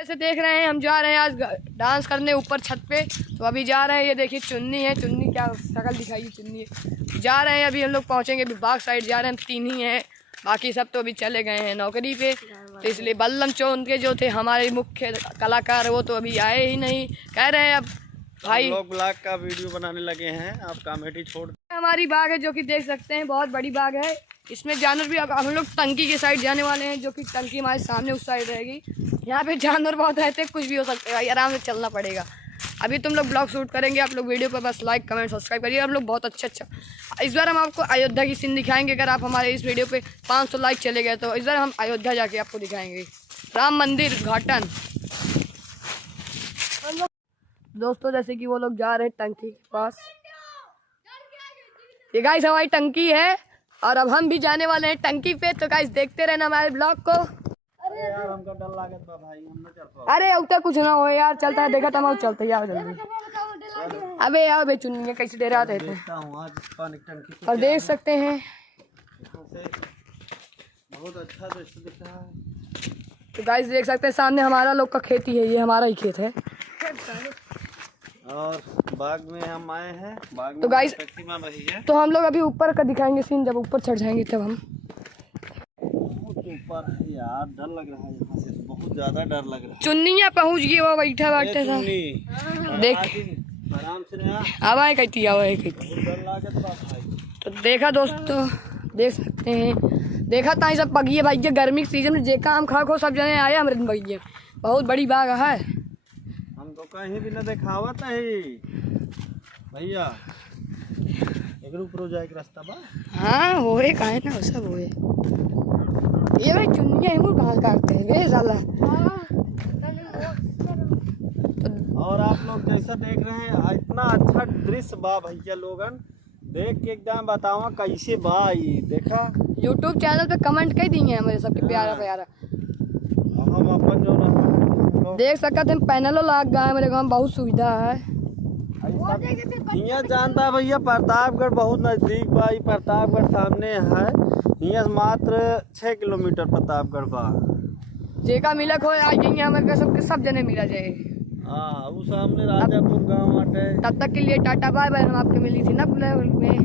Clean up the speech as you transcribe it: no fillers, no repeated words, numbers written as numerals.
जैसे देख रहे हैं हम जा रहे हैं आज डांस करने ऊपर छत पे। तो अभी जा रहे हैं, ये देखिए चुन्नी है, चुन्नी क्या शक्ल दिखाई चुन्नी है। जा रहे हैं अभी हम लोग पहुंचेंगे, अभी बाग साइड जा रहे हैं, हम 3 ही हैं, बाकी सब तो अभी चले गए हैं नौकरी पे। तो इसलिए बल्लम चौन के जो थे हमारे मुख्य कलाकार वो तो अभी आए ही नहीं। कह रहे हैं अब भाई लोग ब्लॉग का वीडियो बनाने लगे हैं, आप कॉमेडी छोड़। हमारी बाग है जो कि देख सकते हैं, बहुत बड़ी बाग है। इसमें जानवर भी, अब हम लोग टंकी के साइड जाने वाले हैं, जो कि टंकी हमारे सामने उस साइड रहेगी। यहाँ पे जानवर बहुत रहते हैं, कुछ भी हो सकता है भाई, आराम से चलना पड़ेगा। अभी तुम लोग ब्लॉग शूट करेंगे, आप लोग वीडियो पर बस लाइक कमेंट सब्सक्राइब करिए। हम लोग बहुत अच्छा इस बार हम आपको अयोध्या की सीन दिखाएंगे। अगर आप हमारे इस वीडियो पे 500 लाइक चले गए तो इस बार हम अयोध्या जाके आपको दिखाएंगे राम मंदिर उद्घाटन। दोस्तों जैसे कि वो लोग जा रहे हैं टंकी के पास, ये गाइस हमारी टंकी है और अब हम भी जाने वाले हैं टंकी पे। तो गाइस देखते रहना हमारे ब्लॉग को। अरे यार हमका डर लागत बा भाई, हम ना चल पाओ। अरे उतर कुछ ना हो यार, चलता है, देखा तमाम चलते यार जल्दी। अबे यार बे चुनिए कैसे डरा देते हैं। और देख सकते हैं बहुत अच्छा दृश्य दिख रहा है। तो गाइस देख सकते हैं सामने हमारा लोग का खेती है, ये हमारा ही खेत है। और बाग में हम आए हैं, बाग में तो गाइस मान रही है। तो हम लोग अभी ऊपर का दिखाएंगे सीन, जब ऊपर चढ़ जाएंगे तब हम। ऊपर है यार, डर लग रहा है, यहाँ से बहुत ज्यादा डर लग रहा है। चुन्निया पहुंच गई, वो बैठा बैठे था देख आराम से रहा। आवाज कहती आवाज कहती। डर लागत बा भाई। तो देखा दोस्तों, देख सकते हैं, देखा था सब बगिए भाई, गर्मी के सीजन में जे काम खा खो सब जने आए अमृत बगिए, बहुत बड़ी बाग है। हम तो कहीं भी न देखावत है भैया, एक ऊपर जाए के रास्ता बा। हाँ होए काहे ना हो, सब होए। ये भाई चुन्निया हम कहाँ काटते हैं वे साला। और आप लोग जैसा देख रहे हैं इतना अच्छा दृश्य बा भैया, लोगन देख के एकदम बताओ कैसे बा। ये देखा यूट्यूब चैनल पे कमेंट कर दिए हैं मेरे सबके प्यारा प्यारा। हम अपन जो रहा देख सकते हैं पैनलों लाग गए मेरे गाँव, बहुत सुविधा है। यहाँ जानता है भैया, प्रतापगढ़ बहुत नजदीक बा। प्रतापगढ़ सामने है, यहाँ मात्र 6 किलोमीटर प्रतापगढ़ बा। जेका मिलक हो आज यही हमारे सबके सब जने मिला जाए। हाँ वो सामने राजापुर गाँव आटे। तब तक के लिए टाटा बाय बाय, हम आपके मिली थी ना ब्लॉग में।